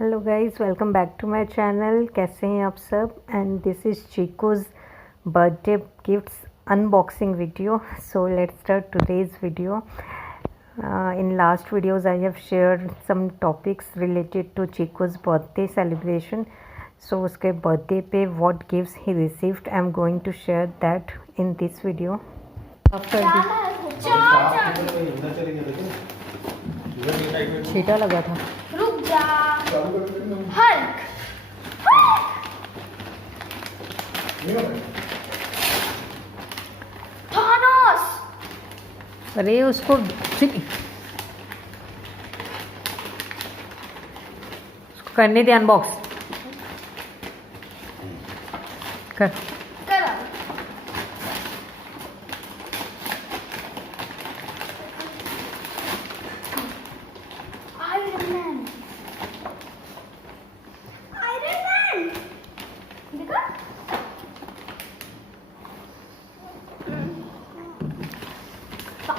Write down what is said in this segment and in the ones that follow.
Hello guys, welcome back to my channel. कैसे हैं आप सब? And this is Chikoo's birthday gifts unboxing video. So let's start today's video. In last videos I have shared some topics related to Chiku's birthday celebration. So उसके birthday पे what gifts he received, I am going to share that in this video. After छीटा लगा था. रुक जा. Hulk. Thanos. अरे उसको करने दे अनबॉक्स कर.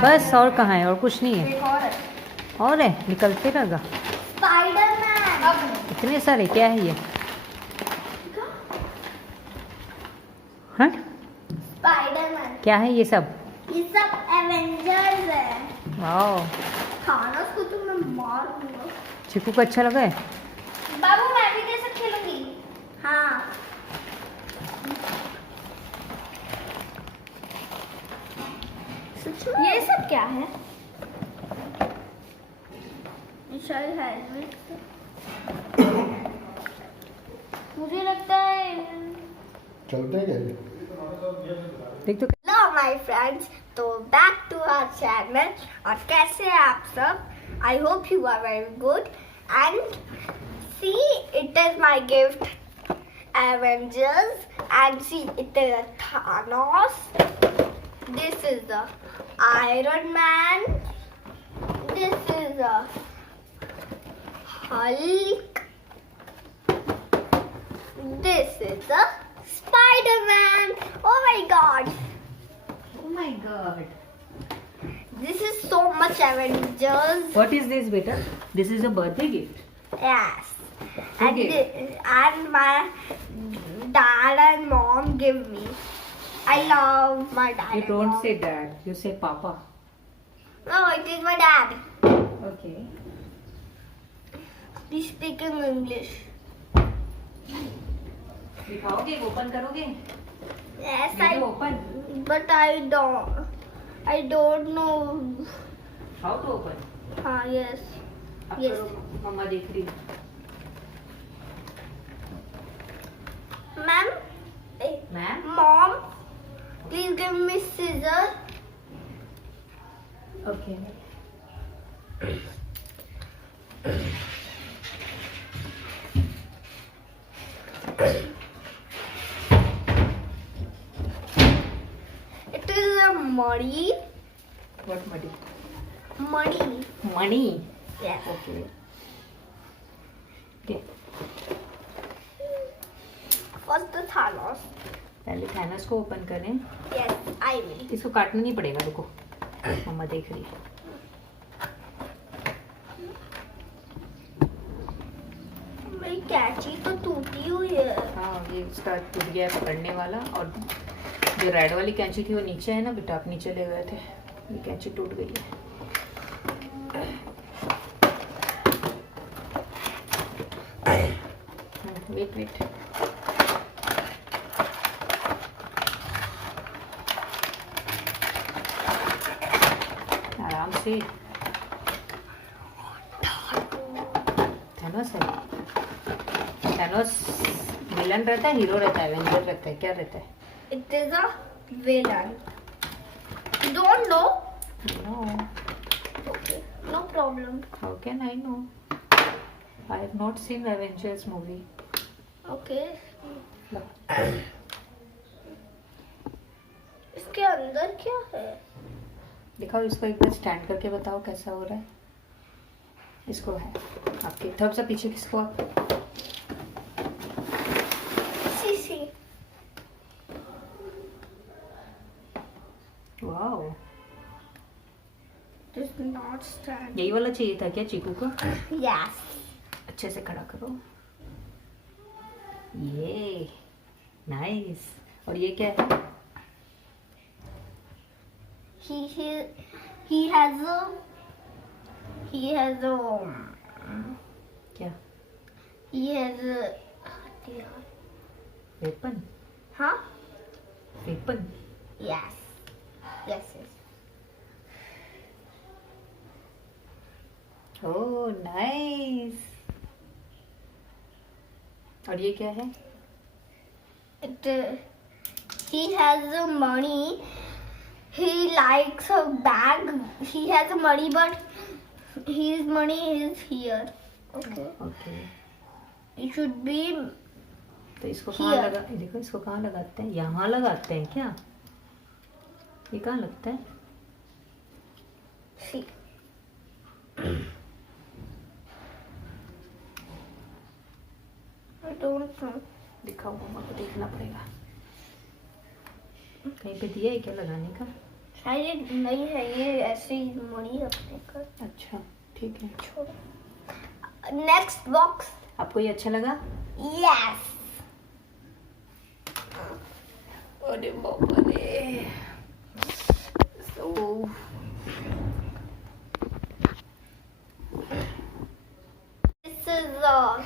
बस और कहाँ है? और कुछ नहीं है. और है, निकलते रहेगा. स्पाइडरमैन. इतने सारे क्या है ये? हाँ, स्पाइडरमैन. क्या है ये सब? ये सब एवेंजर्स है. वाओ, थानोस को तो मैं मार दूंगा. चिकू को अच्छा लगा है. बाबू मैं भी कैसे खेलूंगी? हाँ. ये सब क्या है? शायद हेलमेट. मुझे लगता है चलते हैं. देख तो. हेलो माय फ्रेंड्स, तो बैक टू आवर चैनल. और कैसे हैं आप सब? I hope you are very good. And see, it is my gift Avengers. And see, it is Thanos. This is the Iron Man. This is the Hulk. This is the Spider-Man. Oh my God. Oh my God. This is so much Avengers. What is this, beta? This is a birthday gift. Yes. Okay. And my dad and mom give me. I love my dad. You and don't mom. say dad. You say papa. No, it is my dad. Okay. He's speaking English. दिखाओगे? Open करोगे? Yes, open. but I don't know. How to open? Yes. अब Yes. करो, मम्मा देख रही है. Ma'am, ma'am. mom, please give me scissors. Okay. It is a muddy. What muddy? Muddy. Money. Yes. Okay. Okay. First the Thanos. पहले Thanos को open करें. Yes, I will. इसको काटना नहीं पड़ेगा. रुको, मम्मा देख रही है. मेरी कैंची तो टूटी हुई है. हाँ, ये इसका टूट गया है पकड़ने वाला. और जो रेड वाली कैंची थी वो नीचे है ना बेटा, आप नीचे ले गए थे. ये कैंची टूट गई है. Wait wait. आराम से. थैनोस है. थैनोस विलन रहता है, हीरो रहता है, एवेंजर रहता है, क्या रहता है? It is a villain. You don't know? No. Okay, no problem. How can I know? I have not seen Avengers movie. Okay. Look. इसके अंदर क्या है? दिखाओ इसको एक बार स्टैंड करके बताओ कैसा हो रहा है. इसको है आपके थोड़ा सा पीछे किसको आप. See. Wow, Does not stand. यही वाला चाहिए था क्या चीकू को? Yes. अच्छे से खड़ा करो। ये नाइस। और ये क्या है? He has a क्या? he has a weapon? huh? Weapon? Yes. Oh nice. और ये क्या है? He has a money. He likes a bag. He has a money, but his money is here. Okay. Okay. It should be तो इसको कहाँ Here. लगा? देखो इसको कहाँ लगाते हैं? यहाँ लगाते हैं क्या? ये कहाँ लगता है? see. I don't know. दिखाओ, मम्मा को देखना पड़ेगा। कहीं पे दिया है क्या लगाने का? शायद नहीं है, ये ऐसे ही मनी रखने का। अच्छा ठीक है। छोड़ो। Next box. आपको ये अच्छा लगा? यस। अरे बाबा रे। So This is a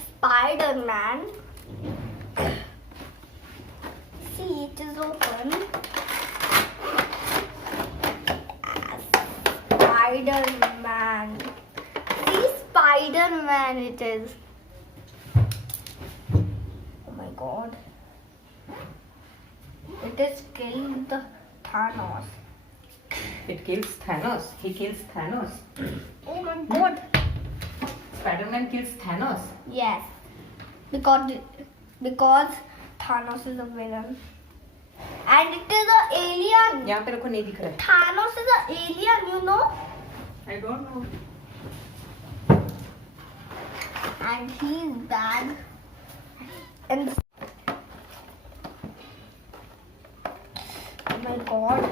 Spider-Man. See, it is open. Spider-Man. See, Spider-Man it is. Oh my god. It is killing the Thanos. it kills Thanos. He kills Thanos. Oh my god. Spider-Man kills Thanos. Yes. Because Thanos is a villain. And it is an alien. यहाँ पे रखो, नहीं दिख रहा है। Thanos is an alien, you know. I don't know. And he's bad. And oh my god.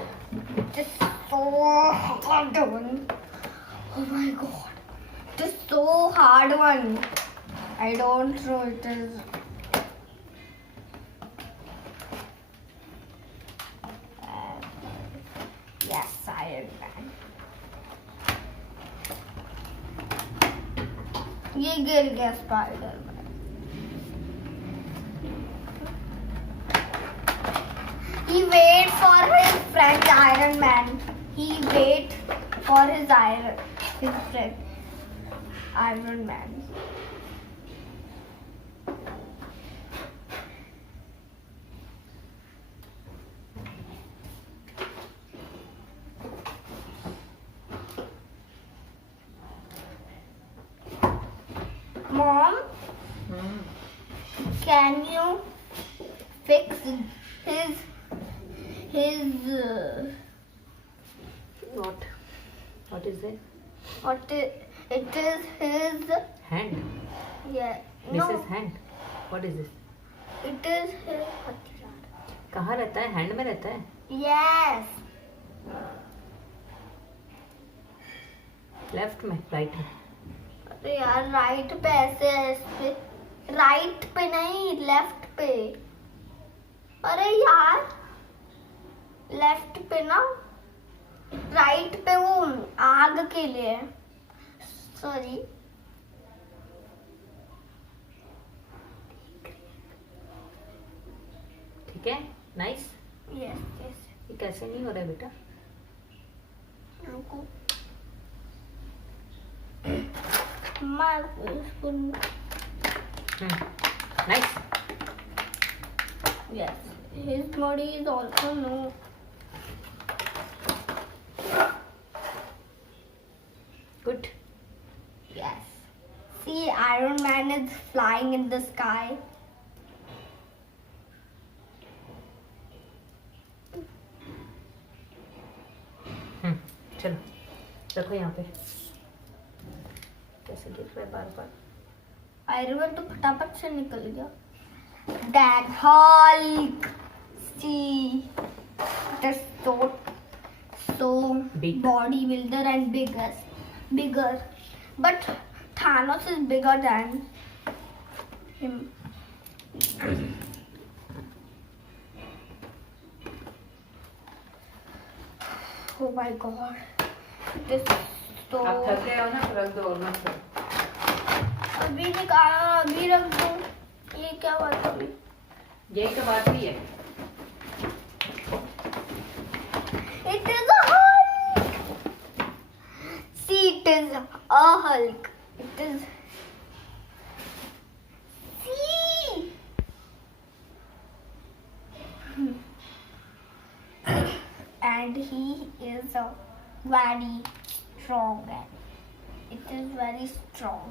It is so hard one. Oh my god. It is so hard one. I don't know it is. Yes, Iron Man. ये गिर गया Spiderman. He wait for his friend Iron Man. He wait for his friend Iron Man. Mom, can you fix his What is it? what it is his Hand. yeah This no is hand. What is this? it is his कहाँ रहता है? Hand में रहता है? yes left में? Right में? अरे यार राइट पे ऐसे है इस पे राइट पे नहीं लेफ्ट पे अरे यार लेफ्ट पे ना राइट पे वो आग के लिए सॉरी ठीक है, नाइस। यस यस ये कैसे नहीं हो रहा है बेटा? रुको मैं इसको nice. yes his body is also no good. yes see Iron Man is flying in the sky चलो रखो यहाँ पे। कैसे गिर रहा है बार बार? आयरन मैन तो फटाफट से निकल गया that Hulk see that's so Big. bodybuilder and bigger but Thanos is bigger than him. Oh my god. This तो आप थक गए हो ना, रख दो और मत रखो। अभी निकाला, अभी रख दो। ये क्या बात हुई? यही तो बात ही है। It is a Hulk. See, it is a Hulk. It is. See. And he is a very strong. It is very strong.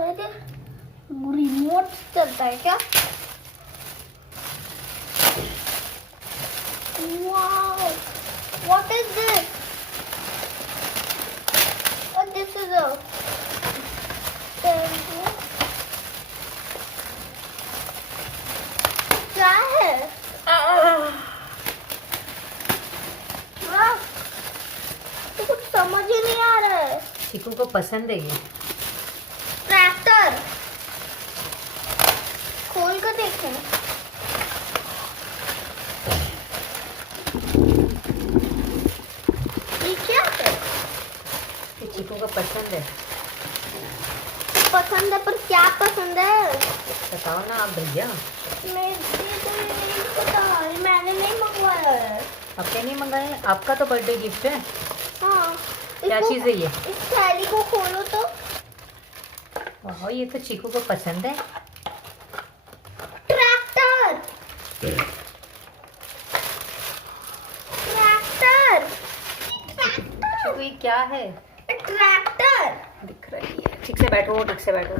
अरे रिमोट चलता है क्या? Wow! What is this? Oh, this is a क्या है? वाह! तो कुछ समझ ही नहीं आ रहा है। चिकू को पसंद है ये। ट्रैक्टर खोल कर देखें। ये क्या है? ये चिकू को पसंद है। पसंद है पर क्या पसंद है? बताओ ना आप भैया। मैं तो नहीं पता, मैंने नहीं मंगवाया है। आपने नहीं मंगाया? आपका तो बर्थडे गिफ्ट है। हाँ। क्या चीज़ है ये? इस थैली को खोलो तो। ओह, ये तो चिकू को पसंद है। ट्रैक्टर। ट्रैक्टर। चिकू ये क्या है? ट्रैक्टर। दिख रही है। ठीक से बैठो, ठीक से बैठो।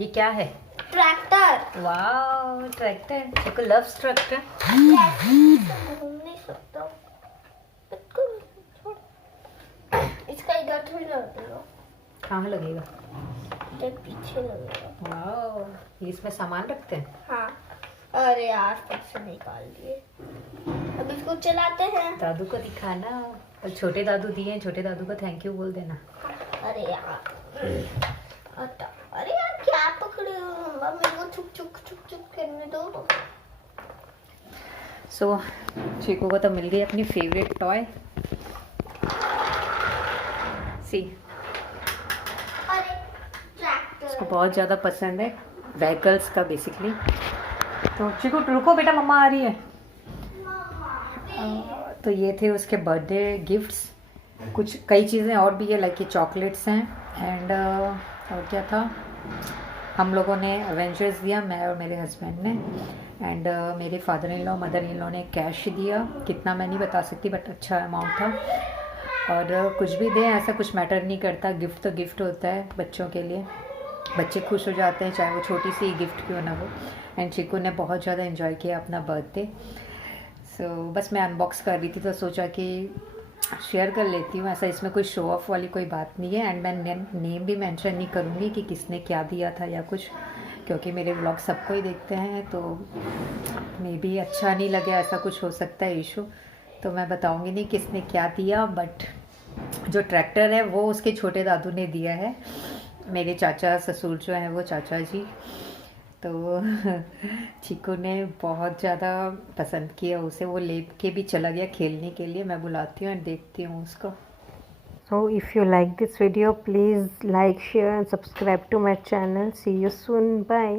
ये क्या है? ट्रैक्टर। वाह, ट्रैक्टर। Chikoo loves tractor. घूम नहीं सकता। इसका इधर थोड़ी लगेगा। कहाँ लगेगा? इधर पीछे लगेगा। वाह, ये इसमें सामान रखते हैं। हाँ। अरे यार फिर से निकाल दिए। अब इसको चलाते हैं। दादू को दिखाना। और छोटे दादू दिए हैं, छोटे दादू को थैंक यू बोल देना। अरे यार अरे यार क्या पकड़े हो? मम्मा मेरे को छुप छुप छुप छुप करने दो। सो चिकू को तो मिल गई अपनी फेवरेट टॉय। सी, अरे ट्रैक्टर उसको बहुत ज़्यादा पसंद है व्हीकल्स का बेसिकली। तो चिकू रुको बेटा, मम्मा आ रही है। तो ये थे उसके बर्थडे गिफ्ट्स। कुछ कई चीज़ें और भी है, लाइक ये चॉकलेट्स हैं एंड और क्या था, हम लोगों ने एवेंजर्स दिया, मैं और मेरे हस्बैंड ने। एंड मेरे father in law mother in law ने कैश दिया। कितना मैं नहीं बता सकती बट अच्छा अमाउंट था। और कुछ भी दें ऐसा कुछ मैटर नहीं करता, गिफ्ट तो गिफ्ट होता है बच्चों के लिए। बच्चे खुश हो जाते हैं चाहे वो छोटी सी गिफ्ट क्यों ना हो। एंड चिकू ने बहुत ज़्यादा इन्जॉय किया अपना बर्थडे। सो बस मैं अनबॉक्स कर रही थी तो सोचा कि शेयर कर लेती हूँ। ऐसा इसमें कोई शो ऑफ वाली कोई बात नहीं है। एंड मैं नेम भी मेंशन नहीं करूँगी कि किसने क्या दिया था या कुछ, क्योंकि मेरे व्लॉग सबको ही देखते हैं तो मे बी अच्छा नहीं लगे, ऐसा कुछ हो सकता है इशू। तो मैं बताऊँगी नहीं किसने क्या दिया। बट जो ट्रैक्टर है वो उसके छोटे दादू ने दिया है, मेरे चाचा ससुर जो हैं वो चाचा जी। तो चिकू ने बहुत ज़्यादा पसंद किया उसे, वो ले के भी चला गया खेलने के लिए। मैं बुलाती हूँ और देखती हूँ उसको। So if you like this video please like share and subscribe to my channel. See you soon, bye.